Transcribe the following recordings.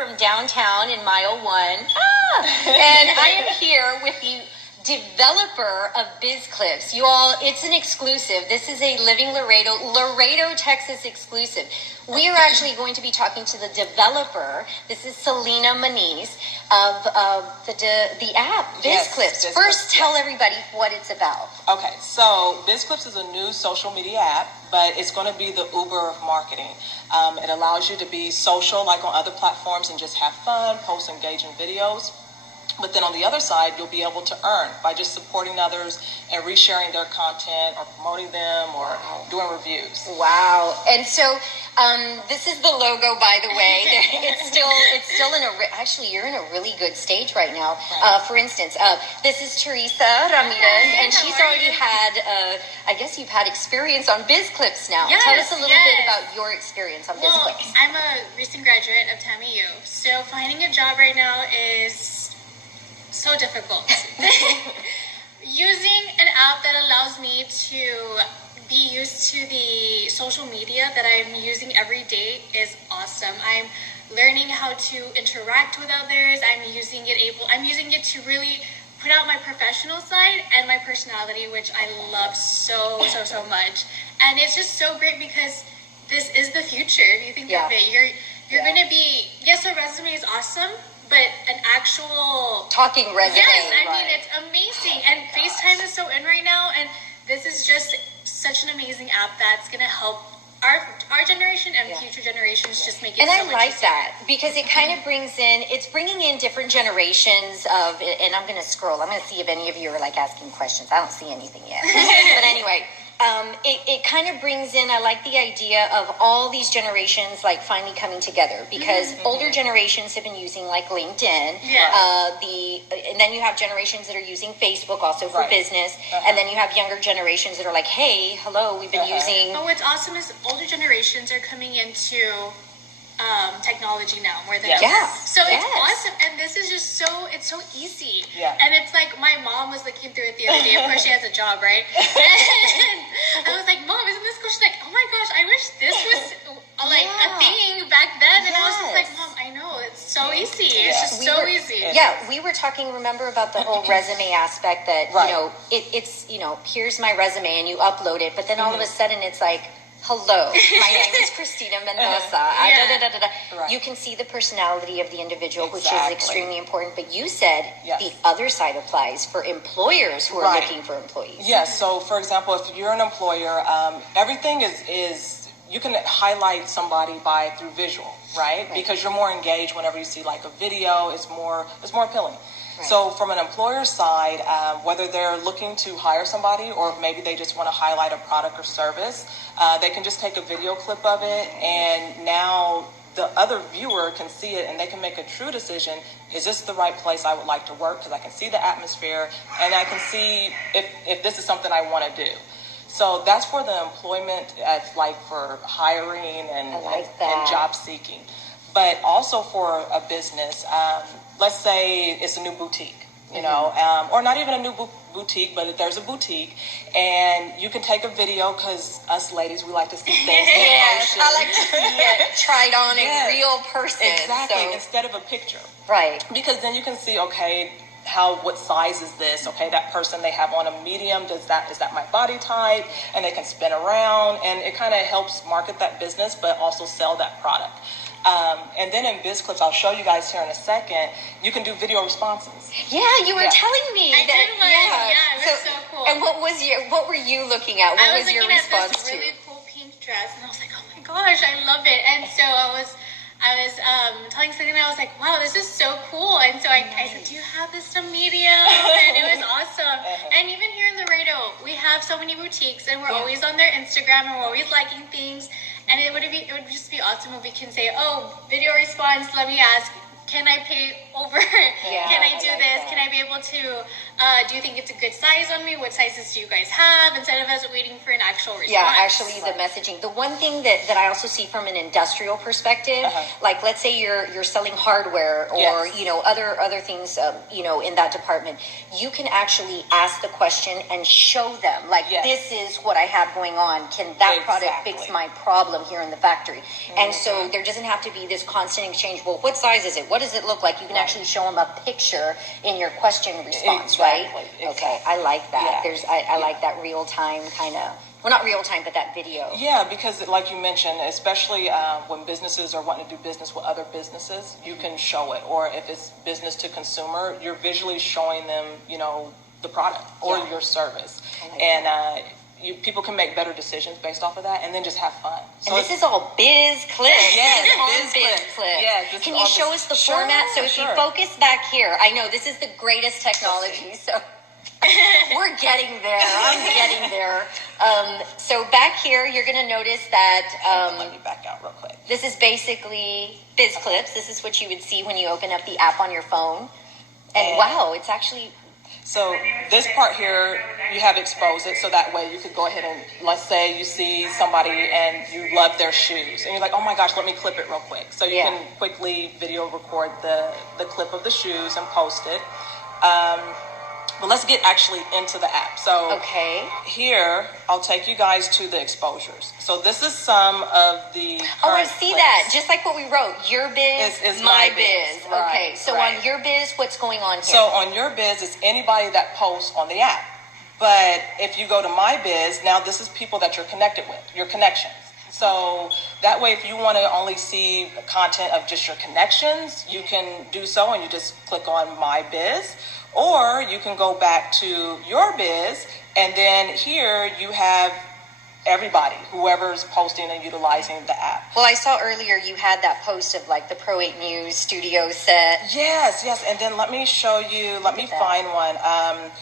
from downtown in MileOne. And I am here with the developer of BizClips. You all, it's an exclusive. This is a Living Laredo, Texas exclusive. We are actually going to be talking to the developer. This is Selena Maniz of the app BizClips. Yes, First, tell everybody what it's about. Okay, so BizClips is a new social media app, but it's going to be the Uber of marketing. It allows you to be social like on other platforms and just have fun, post engaging videos. But then on the other side, you'll be able to earn by just supporting others and resharing their content or promoting them or doing reviews. Wow. And so this is the logo, by the way. It's still in actually, you're in a really good stage right now. Right. For instance, this is Teresa Ramirez, and she's already had, I guess you've had experience on BizClips now. Yes, Tell us a little bit about your experience on BizClips. I'm a recent graduate of TAMU, so finding a job right now is so difficult. Using an app that allows me to be used to the social media that I'm using every day is awesome. I'm learning how to interact with others. I'm using it to really put out my professional side and my personality, which I love so much. And it's just so great because this is the future. If you think of it, you're going to be, yes, a resume is awesome, but an actual talking resume. Yes, I mean, it's amazing. And FaceTime is so in right now, and this is just such an amazing app that's going to help our generation and future generations just make it so much easier. And I like that because it kind of it's bringing in different generations of, and I'm going to scroll. I'm going to see if any of you are like asking questions. I don't see anything yet. But anyway, it kind of brings in, I like the idea of all these generations like finally coming together because older generations have been using like LinkedIn. And then you have generations that are using Facebook also for business. And then you have younger generations that are like, hey, hello, we've been using. But what's awesome is older generations are coming into technology now more than ever. So it's awesome, and this is just it's so easy. And it's like my mom was looking through it the other day. Of course, she has a job, right? And I was like, Mom, isn't this cool? She's like, oh my gosh, I wish this was like a thing back then. And I was just like, Mom, I know, it's so easy. It's just so easy. Yeah, we were talking, remember, about the whole resume aspect that, you know, it's, you know, here's my resume and you upload it, but then all of a sudden it's like, hello, my name is Christina Mendoza. You can see the personality of the individual, which is extremely important. But you said the other side applies for employers who are looking for employees. Yes. So, for example, if you're an employer, everything is you can highlight somebody through visual, right? Because you're more engaged whenever you see like a video. It's more appealing. So from an employer side, whether they're looking to hire somebody or maybe they just want to highlight a product or service, they can just take a video clip of it, and now the other viewer can see it and they can make a true decision. Is this the right place I would like to work? Because I can see the atmosphere and I can see if this is something I want to do. So that's for the employment, like for hiring and job seeking. But also for a business, let's say it's a new boutique, you know, or not even a new boutique, but there's a boutique, and you can take a video because us ladies, we like to see things in motion. I like to see it tried on a real person. Exactly, instead of a picture. Right. Because then you can see, okay, what size is this? Okay, that person they have on a medium, is that my body type? And they can spin around, and it kind of helps market that business, but also sell that product. And then in BizClips, I'll show you guys here in a second, you can do video responses. Yeah, you were telling me I that. did one. Yeah, it was so cool. And what were you looking at? What was your response to? I was looking at this really cool pink dress, and I was like, oh my gosh, I love it. And so I was telling Selena, I was like, wow, this is so cool. And so I said, do you have this on medium? And it was awesome. And even here in Laredo, we have so many boutiques, and we're always on their Instagram, and we're always liking things. And it would just be awesome if we can say, oh, video response, let me ask, can I pay over? Yeah, Can I I do like this? that. Can I be able to, do you think it's a good size on me? What sizes do you guys have? Instead of us waiting for an actual response. Yeah, actually the messaging. The one thing that I also see from an industrial perspective, like let's say you're selling hardware or, Yes. you know, other things, you know, in that department, you can actually ask the question and show them, like, Yes. this is what I have going on. Can that product fix Exactly. my problem here in the factory? And so there doesn't have to be this constant exchange. Well, what size is it? What does it look like? You can actually show them a picture in your question response, right? Exactly. Okay, I like that. Yeah. I like that real time kind of, well, not real time, but that video. Yeah, because like you mentioned, especially when businesses are wanting to do business with other businesses, you can show it. Or if it's business to consumer, you're visually showing them, you know, the product or Yeah. your service. I like And people can make better decisions based off of that, and then just have fun. And this is all BizClips. Yes, This is on BizClips. BizClips. Yes, this Can is you on show Biz- us the Sure, format? So if sure. you focus back here, I know this is the greatest technology. So we're getting there. I'm getting there. So back here, you're going to notice that let me back out real quick. this is basically BizClips. This is what you would see when you open up the app on your phone. And wow, it's actually... So this part here, you have expose it, so that way you could go ahead and, let's say you see somebody and you love their shoes, and you're like, oh my gosh, let me clip it real quick. So you Yeah. can quickly video record the clip of the shoes and post it. But let's get actually into the app. So Okay. here, I'll take you guys to the exposures. So this is some of the Oh, I current see clips. that. Just like what we wrote. Your biz, Is my my biz. biz. Okay. Right, So right. on your biz, what's going on here? So on your biz, it's anybody that posts on the app. But if you go to my biz, now this is people that you're connected with, your connections. So that way, if you want to only see content of just your connections, you can do so, and you just click on my biz. Or you can go back to your biz, and then here you have everybody, whoever's posting and utilizing the app. Well, I saw earlier you had that post of like the Pro 8 News studio set. Yes, yes. And then let me show you, let me at that. find one.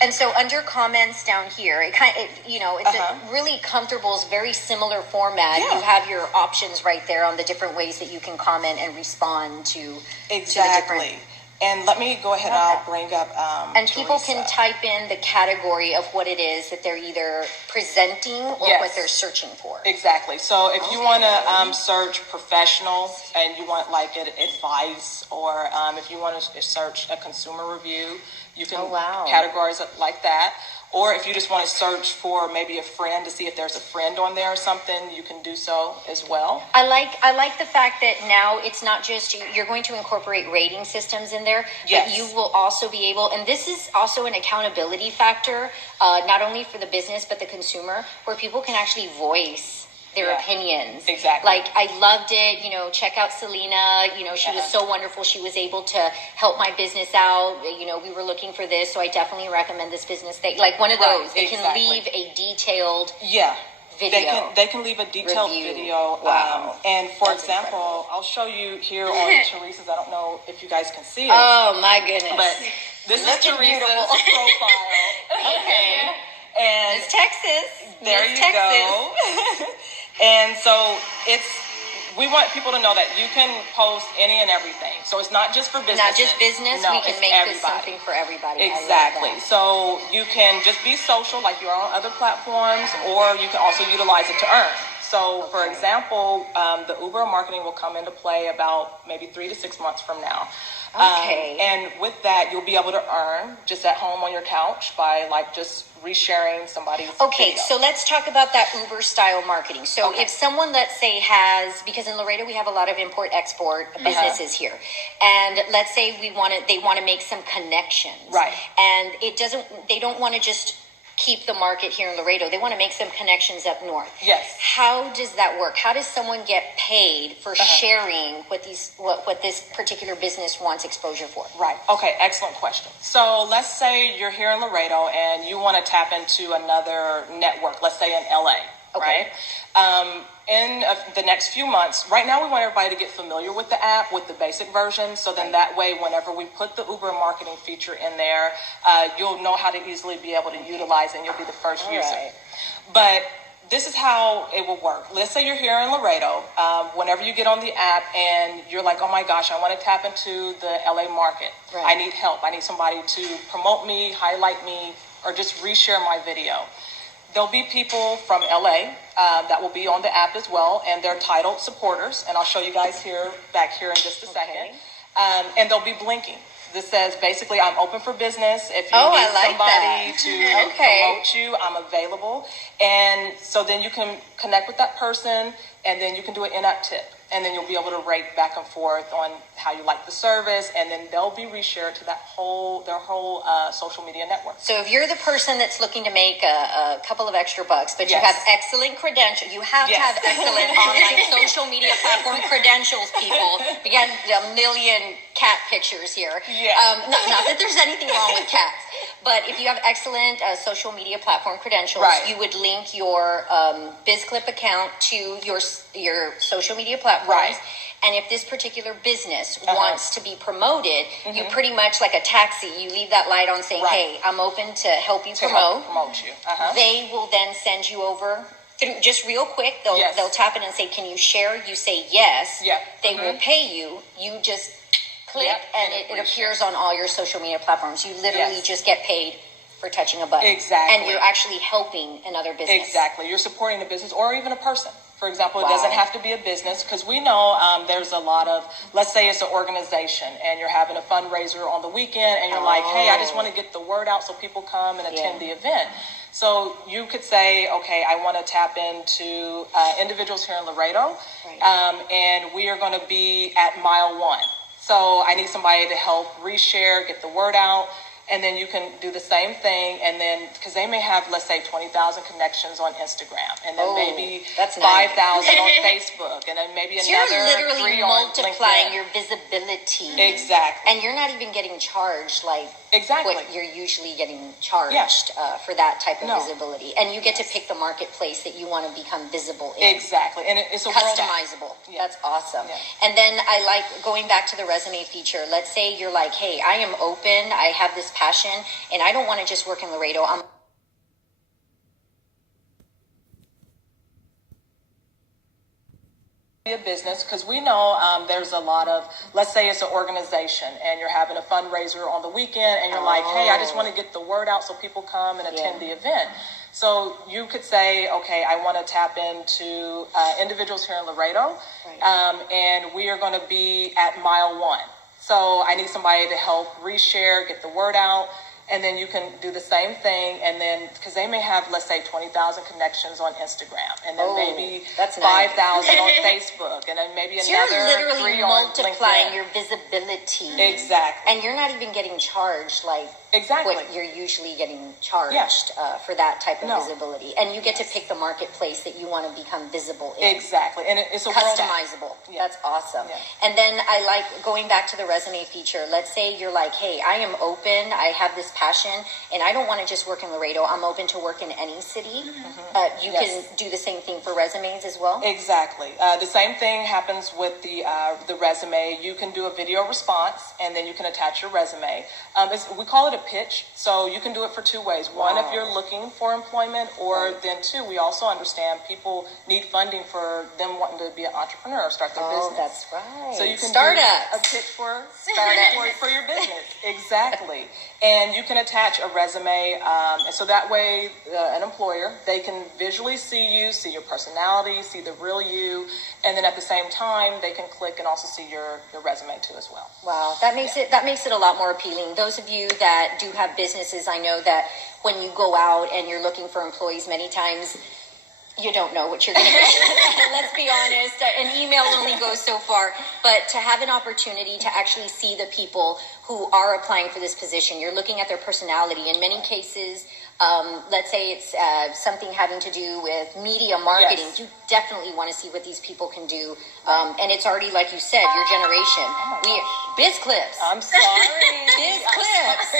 And so under comments down here, it's a really comfortable, it's very similar format. Yeah. You have your options right there on the different ways that you can comment and respond to Exactly. the different. And let me go ahead and I'll bring up And people can Teresa. type in the category of what it is that they're either presenting or Yes. what they're searching for. Exactly. So if you want to search professional and you want like advice, or if you want to search a consumer review, you can Oh, wow. categorize it like that. Or if you just want to search for maybe a friend to see if there's a friend on there or something, you can do so as well. I like the fact that now it's not just you're going to incorporate rating systems in there, Yes. but you will also be able, and this is also an accountability factor, not only for the business but the consumer, where people can actually voice their Yeah. opinions. Exactly. Like, I loved it. Check out Selena. She was so wonderful. She was able to help my business out. We were looking for this, so I definitely recommend this business thing. Like one of Right, those. They can exactly. leave a detailed Yeah. video. They can leave a detailed Review. video. Wow. And for That's example, incredible. I'll show you here on Teresa's. I don't know if you guys can see it. Oh my goodness. But this is Looking Teresa's beautiful. profile. Okay. And Miss Texas. there Miss you Texas. go. And so we want people to know that you can post any and everything. So it's not just for business. Not just business. No, We can it's make this everybody. something for everybody. I love Exactly. that. So you can just be social like you are on other platforms, or you can also utilize it to earn. So, for example, the Uber marketing will come into play about maybe 3 to 6 months from now. Okay. And with that, you'll be able to earn just at home on your couch by like just resharing somebody's Okay, video. so let's talk about that Uber style marketing. So Okay. if someone, let's say, has, because in Laredo we have a lot of import-export businesses here, and let's say they want to make some connections, Right. And they don't want to just keep the market here in Laredo. They want to make some connections up north. Yes. How does that work? How does someone get paid for sharing what this particular business wants exposure for? Right. Okay. Excellent question. So let's say you're here in Laredo and you want to tap into another network, let's say in LA, Okay. right? In the next few months, right now we want everybody to get familiar with the app, with the basic version. So then that way, whenever we put the Uber marketing feature in there, you'll know how to easily be able to utilize and you'll be the first user. right. But this is how it will work. Let's say you're here in Laredo. Whenever you get on the app and you're like, oh my gosh, I want to tap into the LA market. Right. I need help. I need somebody to promote me, highlight me, or just reshare my video. There'll be people from LA that will be on the app as well, and they're titled supporters. And I'll show you guys back here in just a second. And they'll be blinking. This says basically, I'm open for business. If you need somebody to promote you, I'm available. And so then you can connect with that person, and then you can do an in-app tip. And then you'll be able to rate back and forth on how you like the service, and then they'll be reshared to their whole social media network. So if you're the person that's looking to make a couple of extra bucks, but you have excellent credentials, you have to have excellent online social media platform credentials, people. We got a million cat pictures here. Not that there's anything wrong with cats, but if you have excellent social media platform credentials, you would link your BizClip account to your social media platforms. And if this particular business wants to be promoted, you pretty much like a taxi, you leave that light on saying, hey, I'm open to help you promote you. They will then send you over through just real quick. They'll tap in and say, can you share? You say yes. They will pay you. You just click and it appears on all your social media platforms. You literally just get paid for touching a button. Exactly. And you're actually helping another business. Exactly. You're supporting a business or even a person. For example, it doesn't have to be a business, because we know there's a lot of, let's say it's an organization and you're having a fundraiser on the weekend and you're like, hey, I just want to get the word out so people come and attend the event. So you could say, okay, I want to tap into individuals here in Laredo, and we are going to be at MileOne. So I need somebody to help reshare, get the word out. And then you can do the same thing, and then because they may have, let's say, 20,000 connections on Instagram, and then maybe 5,000 on Facebook, and then maybe so another. You're literally 3 on multiplying LinkedIn. your visibility. Exactly. And you're not even getting charged like what you're usually getting charged for that type of visibility. And you get to pick the marketplace that you want to become visible in. Exactly. And it's a customizable. That's awesome. And then I like going back to the resume feature. Let's say you're like, hey, I am open. I have this passion, and I don't want to just work in Laredo. I'm a business, because we know there's a lot of, let's say it's an organization and you're having a fundraiser on the weekend and you're like, hey, I just want to get the word out so people come and attend the event. So you could say, okay, I want to tap into individuals here in Laredo, and we are going to be at MileOne. So I need somebody to help reshare, get the word out. And then you can do the same thing, and then because they may have, let's say, 20,000 connections on Instagram, and then maybe 5,000 on Facebook, and then maybe so another. You're literally 3 on multiplying LinkedIn. your visibility. Exactly. And you're not even getting charged like what you're usually getting charged for that type of visibility. And you get to pick the marketplace that you want to become visible in. Exactly. And it's a customizable. That's awesome. And then I like going back to the resume feature. Let's say you're like, hey, I am open. I have this passion, and I don't want to just work in Laredo. I'm open to work in any city. You can do the same thing for resumes as well. Exactly. The same thing happens with the resume. You can do a video response, and then you can attach your resume. We call it a pitch, so you can do it for 2 ways. One, if you're looking for employment, or then 2, we also understand people need funding for them wanting to be an entrepreneur or start their business. That's right. So you can do a pitch for your business. Exactly. And you can attach a resume, and so that way an employer, they can visually see you, see your personality, see the real you, and then at the same time they can click and also see your resume too as well. Wow, that makes it a lot more appealing. Those of you that do have businesses, I know that when you go out and you're looking for employees, many times you don't know what you're going to get. Let's be honest. An email only goes so far. But to have an opportunity to actually see the people who are applying for this position, you're looking at their personality. In many cases, let's say it's something having to do with media marketing. You definitely want to see what these people can do. And it's already, like you said, your generation. BizClips. I'm sorry. BizClips.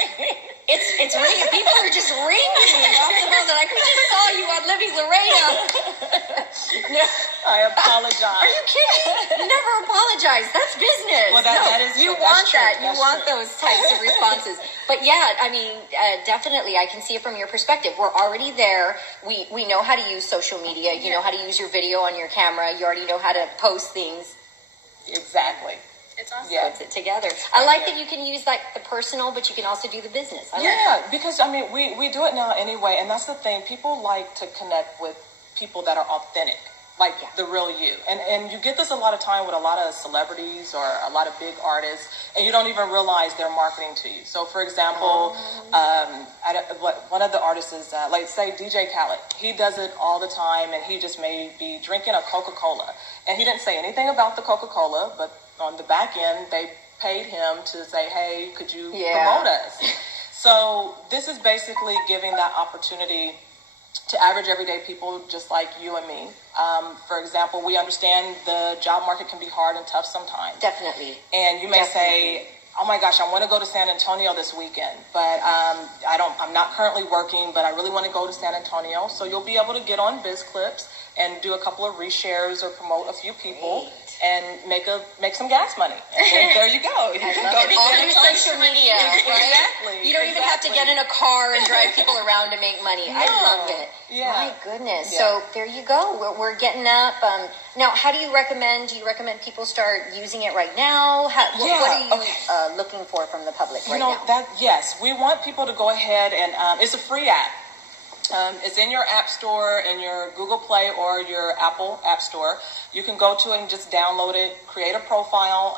It's ringing. People are just ringing me off the phone. Like, we just saw you on Living Laredo. I apologize. Are you kidding? Never apologize. That's business. Well, that is you true. want That's true. that. You That's want true. those types of responses. But yeah, I mean, definitely, I can see it from your perspective. We're already there. We know how to use social media. You know how to use your video on your camera. You already know how to post things. Exactly. It's awesome. Yeah. Puts it together. I like that you can use like the personal, but you can also do the business. I like Yeah, that. because I mean, we do it now anyway, and that's the thing. People like to connect with people that are authentic, like the real you. And you get this a lot of time with a lot of celebrities or a lot of big artists, and you don't even realize they're marketing to you. So, for example, one of the artists is, like, say, DJ Khaled. He does it all the time, and he just may be drinking a Coca-Cola. And he didn't say anything about the Coca-Cola, but on the back end, they paid him to say, hey, could you promote us? So this is basically giving that opportunity to average everyday people just like you and me. For example, we understand the job market can be hard and tough sometimes. Definitely. And you may say, oh my gosh, I want to go to San Antonio this weekend, but I'm not currently working, but I really want to go to San Antonio. So you'll be able to get on BizClips and do a couple of reshares or promote a few people. And make some gas money. And then there you go. You can go to all through social media, right? Exactly. You don't even have to get in a car and drive people around to make money. I love it. Yeah. My goodness. Yeah. So there you go. We're getting up. Now, how do you recommend? Do you recommend people start using it right now? What are you looking for from the public right now? Yes, we want people to go ahead and it's a free app. It's in your app store, in your Google Play or your Apple App Store. You can go to it and just download it, create a profile.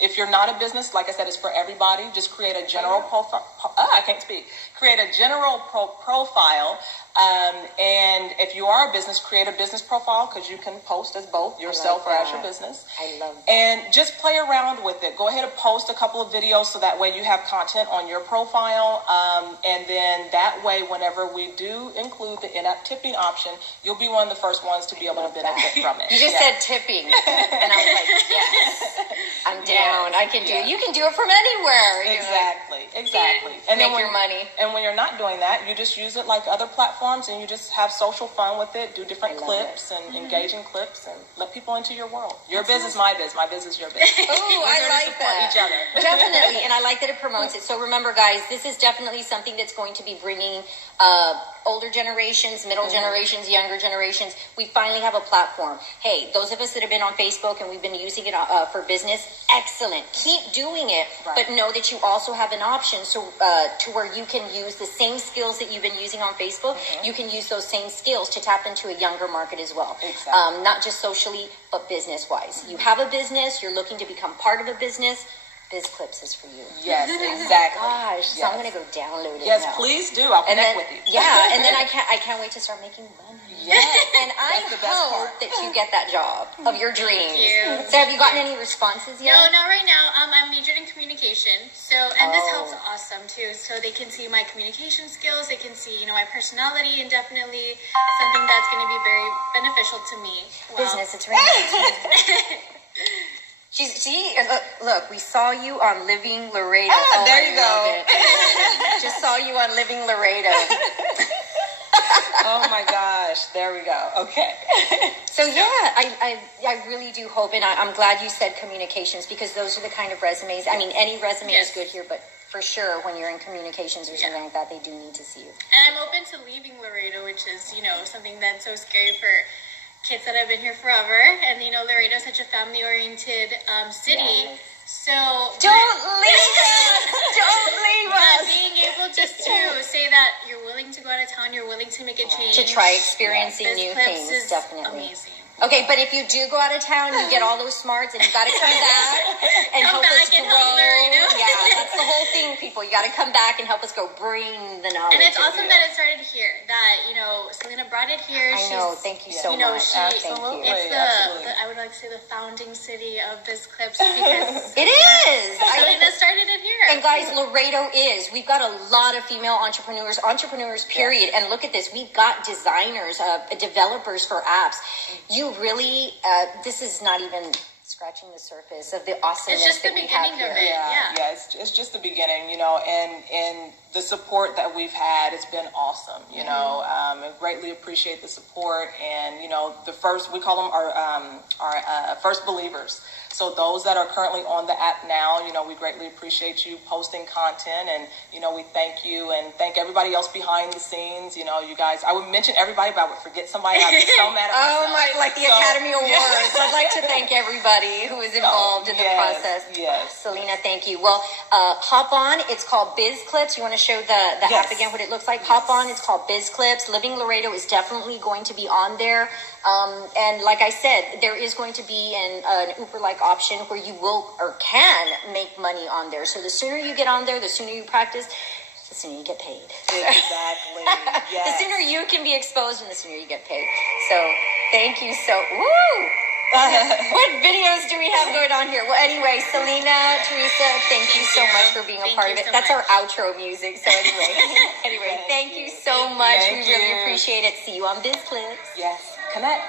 If you're not a business, like I said, it's for everybody. Just create a general profile. I can't speak. Create a general profile. And if you are a business, create a business profile because you can post as both yourself or as your business. I love that. And just play around with it. Go ahead and post a couple of videos so that way you have content on your profile. And then that way, whenever we do include the in-app tipping option, you'll be one of the first ones to be able to benefit from it. You just said tipping, and I was like, yes, I'm down. I can do it. You can do it from anywhere. Exactly. And Make your money. And when you're not doing that, you just use it like other platforms, and you just have social fun with it. Do different clips and engaging clips, and let people into your world. Your biz is my biz. My biz is your biz. Oh, I like that. Each other. Definitely, and I like that it promotes it. So remember, guys, this is definitely something that's going to be bringing older generations, middle generations, younger generations. We finally have a platform. Hey, those of us that have been on Facebook and we've been using it for business, excellent. Keep doing it, but know that you also have an option to where you can use the same skills that you've been using on Facebook. You can use those same skills to tap into a younger market as well. Exactly. Not just socially, but business-wise. You have a business, you're looking to become part of a business, BizClips is for you. Yes, exactly. Gosh, so I'm gonna go download it. Yes, now. please do. I'll connect with you. Yeah, and then I can't wait to start making money. Yes, and I that's the best hope part. that you get that job of your dreams. Thank you. So have you gotten any responses yet? No, not right now. I'm majored in communication, and this helps awesome too. So they can see my communication skills, they can see my personality, and definitely something that's going to be very beneficial to me. Business, it's right. Look, we saw you on Living Laredo. There you go. Just saw you on Living Laredo. Oh my gosh, there we go. Okay. So yeah, I really do hope, and I'm glad you said communications, because those are the kind of resumes. I mean, any resume is good here, but for sure, when you're in communications or something like that, they do need to see you. And I'm open to leaving Laredo, which is something that's so scary for kids that have been here forever. And Laredo is such a family-oriented city. Yes. So Don't leave us! Don't leave us! Being able just to say that you're willing to go out of town, you're willing to make a change, To try experiencing new BizClips things, is definitely. amazing. Okay, but if you do go out of town, you get all those smarts, and you got to come back and help us and grow. help Laredo. Yeah, that's the whole thing, people. You got to come back and help us go bring the knowledge. And it's awesome that it started here. That Selena brought it here. I know. Thank you so much. Thank you. It's I would like to say the founding city of BizClips, because It is. Selena started it here. And guys, Laredo is. We've got a lot of female entrepreneurs, period. And look at this. We've got designers, developers for apps. You really, this is not even scratching the surface of the awesomeness It's just the that we have beginning here. of it. Yeah. Yeah, it's it's just the beginning, you know, and the support that we've had, it's been awesome, you know. I greatly appreciate the support, and you know, we call them our first believers. So those that are currently on the app now, you know, we greatly appreciate you posting content, and you know, we thank you and thank everybody else behind the scenes. You know, you guys, I would mention everybody, but I would forget somebody. I'd be so mad at myself. Oh my, like the Academy Awards. I'd like to thank everybody who is involved in the process. Yes. Selena, thank you. Well, hop on. It's called BizClips. You want to show the app again, what it looks like? Hop on. It's called BizClips. Living Laredo is definitely going to be on there. And like I said, there is going to be an Uber-like option where you will or can make money on there. So the sooner you get on there, the sooner you practice, the sooner you get paid. Exactly. Yes. The sooner you can be exposed and the sooner you get paid. So thank you so. Woo! What videos do we have going on here? Well, anyway, Selena, Teresa, thank you so much for being a part of it. That's our outro music. So anyway, thank you so much. We really appreciate it. See you on BizClips. Yes. Connect.